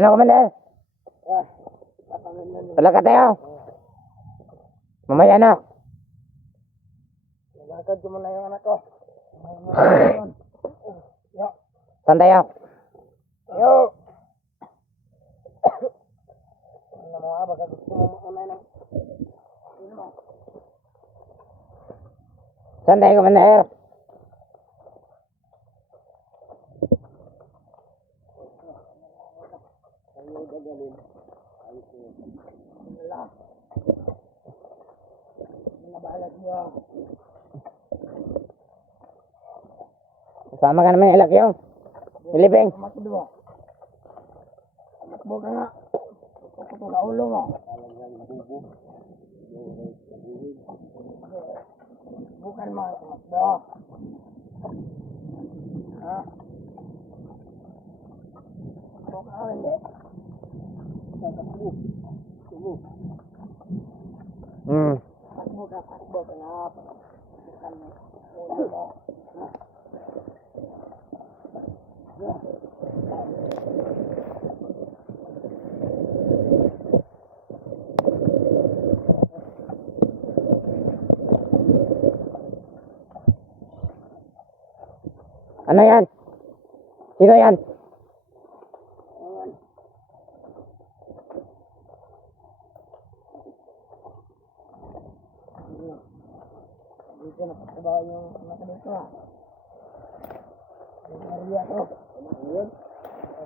Ano, Commander? Talaga tayo. Mamaya na. Nalakad ko muna yung anak ko. Saan tayo? Yo! Ano mo nga, baka gusto mo maunay ng... Saan tayo, Commander? Ayaw gagalin. Ayos mo. Wala. Nabalag niya. Kasama ka naman ilak yung Ilibing. Makidwa. Makbo ka nga. Kuto sa ulo mo. Bukan mo. Makbo. Ha? Makbo ka nga hindi. Takbo. Takbo. Takbo ka. Takbo ka nga. Bukan mo. Ulo mo. Ha? Ano yan? Sino yan? Dito nakatabaw yung anak ko dito ha. Yung area ko. Anak ko yun.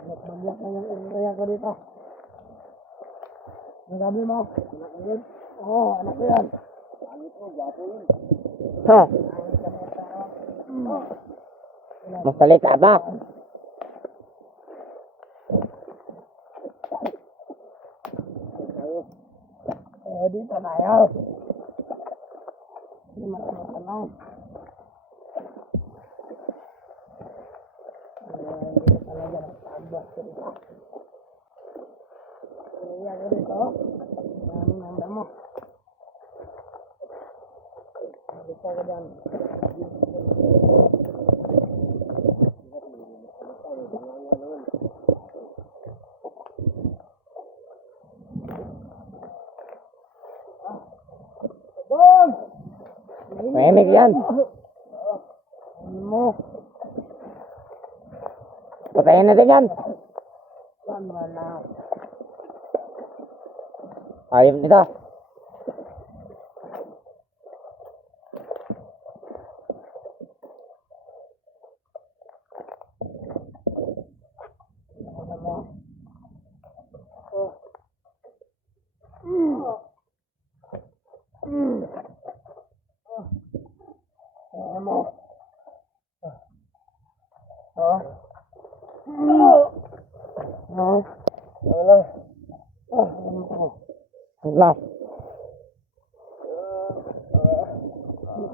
Nagmagyak na yung area ko dito. Ang sabi mo? Anak ko yun? Oo, anak ko yan. Pangit mo, gwapo yun. Oh. Masalita ba? Dito tayo. Hindi matanong. Hindi na talaga nagtagbas ko dito. Kaya ko dito. Maraming nanda mo. Dito ko dyan. Mahimik yan. Mo. Patayin natin yan. Tama na. Ayun nito. Ano mo? Ano mo? Wala. Ano mo? Wala.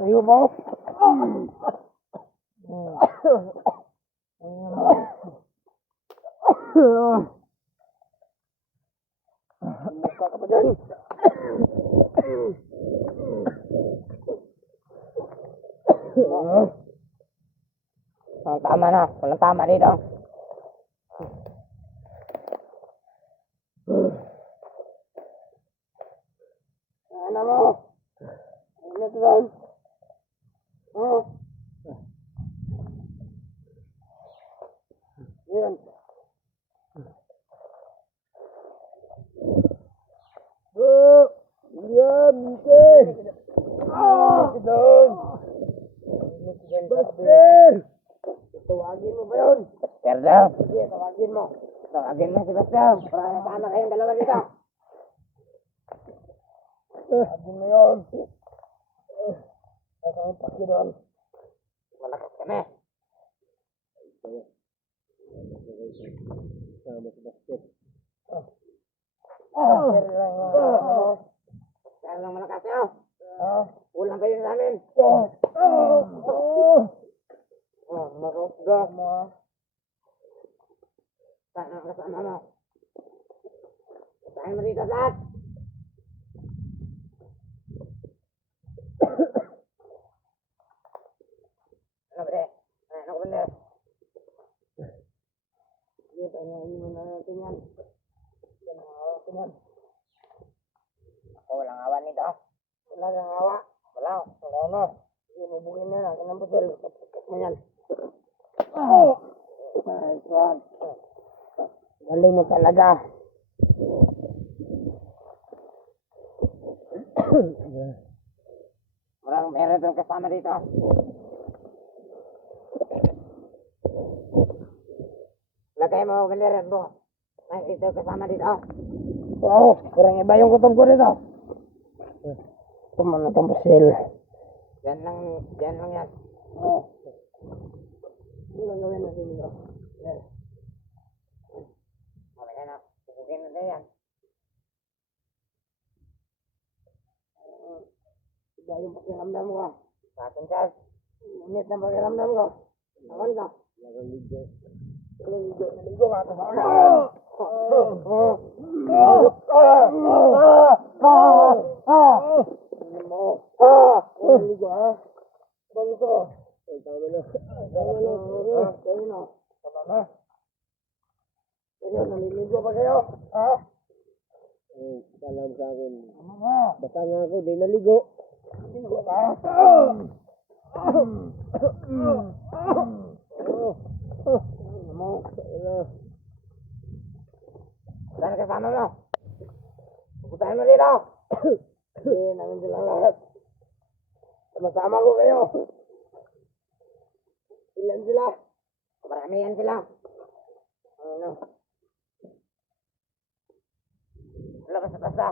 Tayo mo? Mukha ka pa dyan. Tama na. Walang tama dito. Ano mo? Ano ito dyan? Yan. Yan, Mike! Buster! Tawagin mo ba yun? Buster daw. Sige, tawagin mo. Tawagin mo si Buster. Tama kayong dalawa dito. Tawagin mo yun. Nasaan paki doon? Malakas kami. Sama si Buster. Buster lang. Buster lang malakas yun. Ulang kayo sa amin. Marusga. Saan ang kasama mo? Saan mo dito lahat? Ano ba? Ano ko ba? Dito niya. Unahin muna natin yan. Yan ang awa ko yan. Ako, walang awa nito. Wala kang awa. Wala. Wala na. Sige, mabugin na lang. Kanang pusil. Kapag mo yan. Nice one. Galing mo talaga. Meron itong kasama dito. Lagay mo, galiran mo. May ito kasama dito. Oo, kurang iba yung kutob ko dito. Ito man na itong pusil. Diyan lang yan. Oo. Ano lang gawin natin dito? Yan. Malagay na. Pupugin na yan. Iba yung pakiramdam ko. Sa atin, Charles. Init na pakiramdam ko. Awan ka. Naligo ka. Naligo ha. Bang ito. Tama na. Kayo na. Tama na. Kayo, naliligo pa kayo? Ha? Salam sa akin. Tama na. Basta nga ako, di naligo. Naligo ka? Saan kasama mo? Pupuntahan mo dito. Hindi, namin silang lahat. Sama-sama ko kayo. Ilan sila? Marami yan sila. Ano? Wala basta-basta.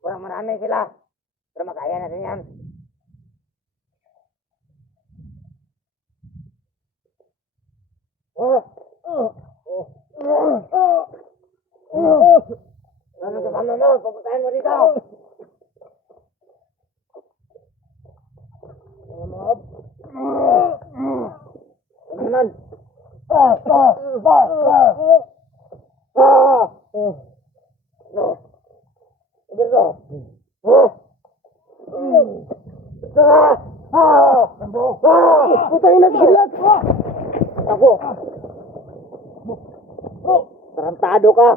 Kurang marami sila. Pero makaya natin yan. Ano kasama mo? Pupuntahan mo dito. Mga mahab. Ano naman? Putangin na silat! Ako! Tarantado ka!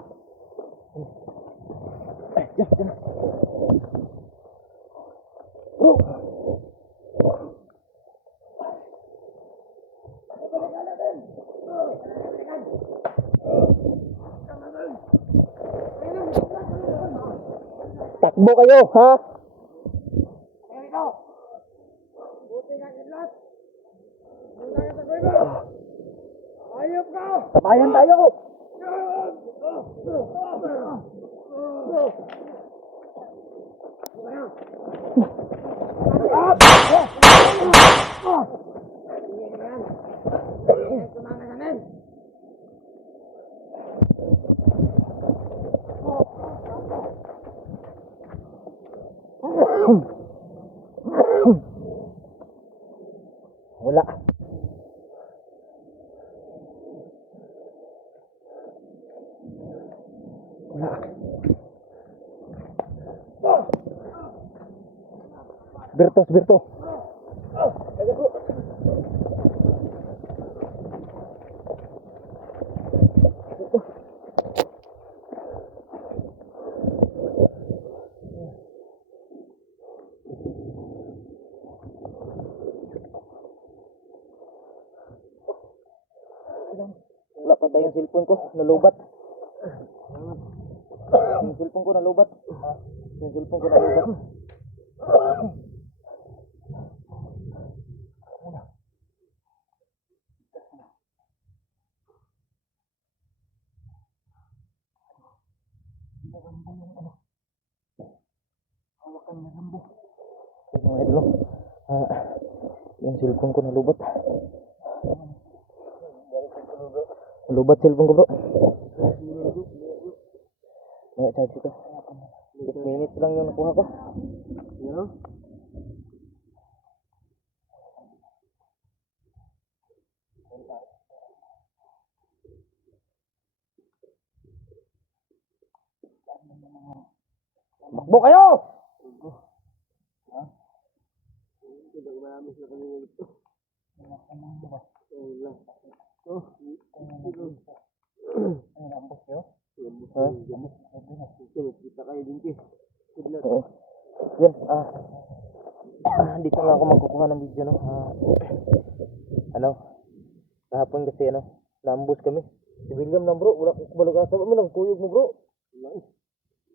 Takbo kayo, ha? Ayop ka! Sabayan tayo! Sumama namin! Wala. Berto. Wala pa tayong cellphone ko, nalubat. Yung cellphone ko nalubat. Mga idol, yung cellphone ko nalubat. Nalubat cellphone ko, bro. Nggak charge ko. 8 minutes lang yung nakuha ko. Makbo kayo! Nambos yun? Ha? Kita kayo din ki. Oo. Yan, dito na ako magkukuha ng video, no? Kahapon kasi, naambos kami. Si William na, bro, wala kong kubalagasa. Kami lang, kuyog mo, bro. Wala eh.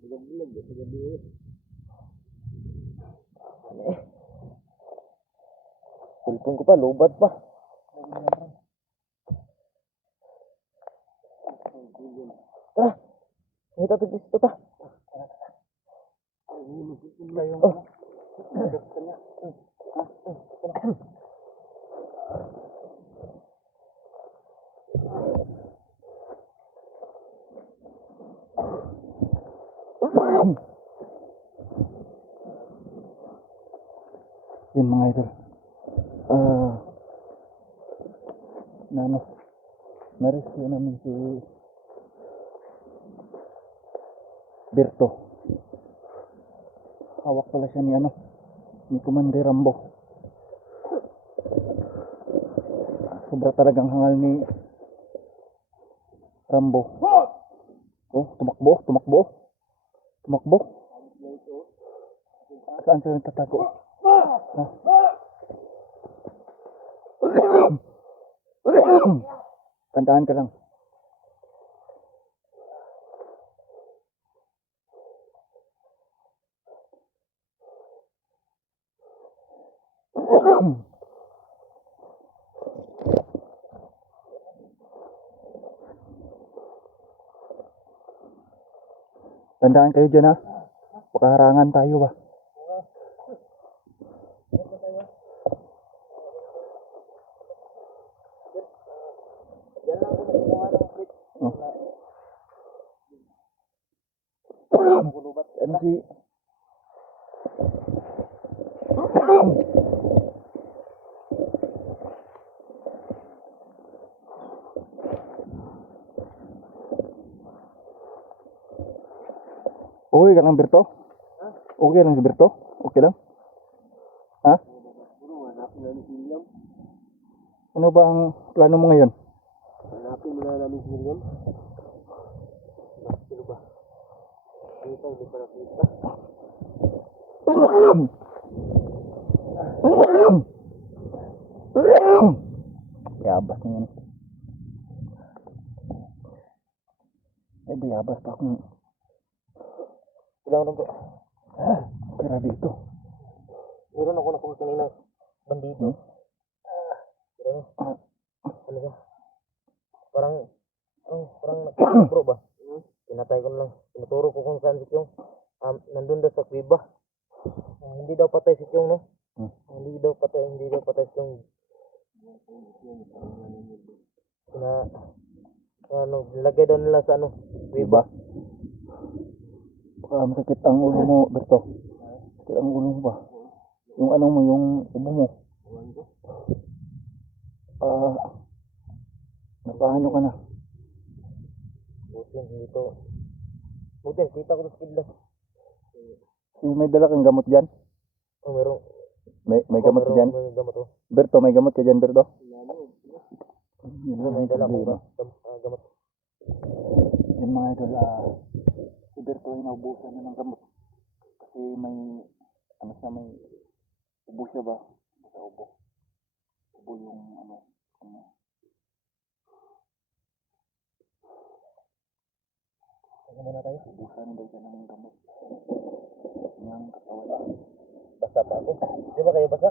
Bulag-bulag, gabi eh. Cellphone ko pa, lobat pa. Tara, nakita ito dito ta. Yun mga idol. Na-rescue namin si Berto. Hawak pala siya ni Commander Rambo. Sobra talagang hangal ni Rambo. Oh, tumakbo. Saan sila nagtatago? Kantaan ka lang. Tandaan kayo dyan, ha? Pakaharangan tayo ba? Ano si... Okay ka lang, Berto? Okay lang si Berto? Okay lang? Ha? Ano ba ang plano mo ngayon? Hanapin mo na namin si William. Sino ba? Kita, hindi pa nakita. Yabas na yan. Yabas pa akong... Ilang lang po. Grabe ito. Meron ako nakuha kanina bandido. Ano ba? Parang nakapro ba? Pinatay ko na lang. Tinuturo ko kung saan si Kyong. Nandun daw sa kuweba. Hindi daw patay si Kyong, no? Hindi daw patay si Kyong. Nilagay daw nila sa kuweba. Masakit ang ulo mo, Berto. Masakit ang ulo mo ba? Yung yung ubo mo. Napaano ka na? Butin, kita ko sa kidlat. May dala kang gamot dyan? Meron. May gamot ka dyan? May gamot, Berto, may gamot ka dyan, Berto? May dala kang gamot. Yan mga idol, si Berto ay naubusan na ng gamot. Kasi may ubo siya ba? Sa ubo. Ubo yung Ano muna tayo? Ubusan daw siya ng gamot. Ng katawan. Basta pa ako. Di ba kayo basta?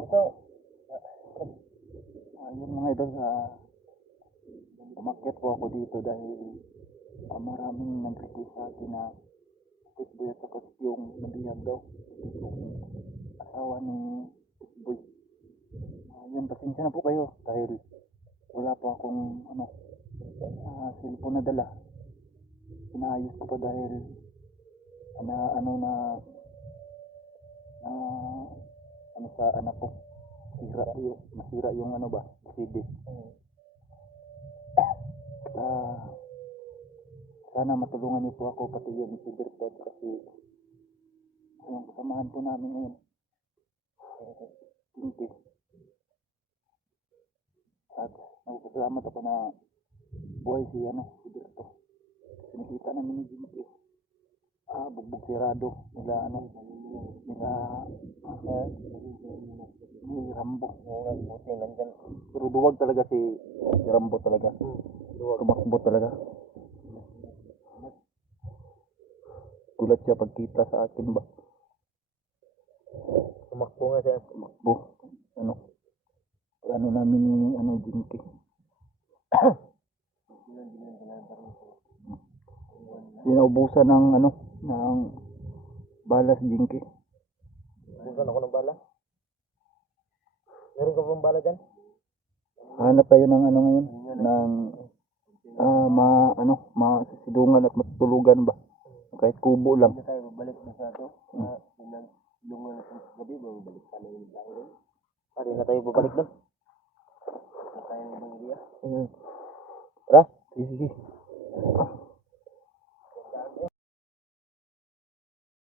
Ito. Yun mga idol, umakyat po ako dito dahil maraming nag-request sa akin na Tikboy at saka yung nabihag daw. Yung asawa ni Tikboy. Yun, pasensya na po kayo dahil wala pa akong cellphone na dala. Inaayos ko pa dahil sa anak ko. Masira yung CD. Sana matulungan niyo po ako pati yun si Bertot kasi yung kasamahan po namin ngayon. At Nagpasalamat ako na buhay si Berto. Nakita namin ni Jinky. Bugbog sirado nila ni Rambo. Buti nandyan. Pero duwag talaga si Rambo talaga. Tumakbo talaga. Gulat siya pagkita sa akin ba. Tumakbo nga siya. Tumakbo. Ano namin ni Jinky. Sinaubusan ng ng balas Jinky. Bukan ako ng bala. Meron ka bang bala dyan? Hanap tayo ng ngayon ng masidungan at matutulugan ba, kahit kubo lang. Hindi tayo babalik na sa ito. Lungan na sa gabi, babalik pa na yung tayo doon. Pari na tayo babalik doon. Na tayo ng ibang area. Tara. Sige.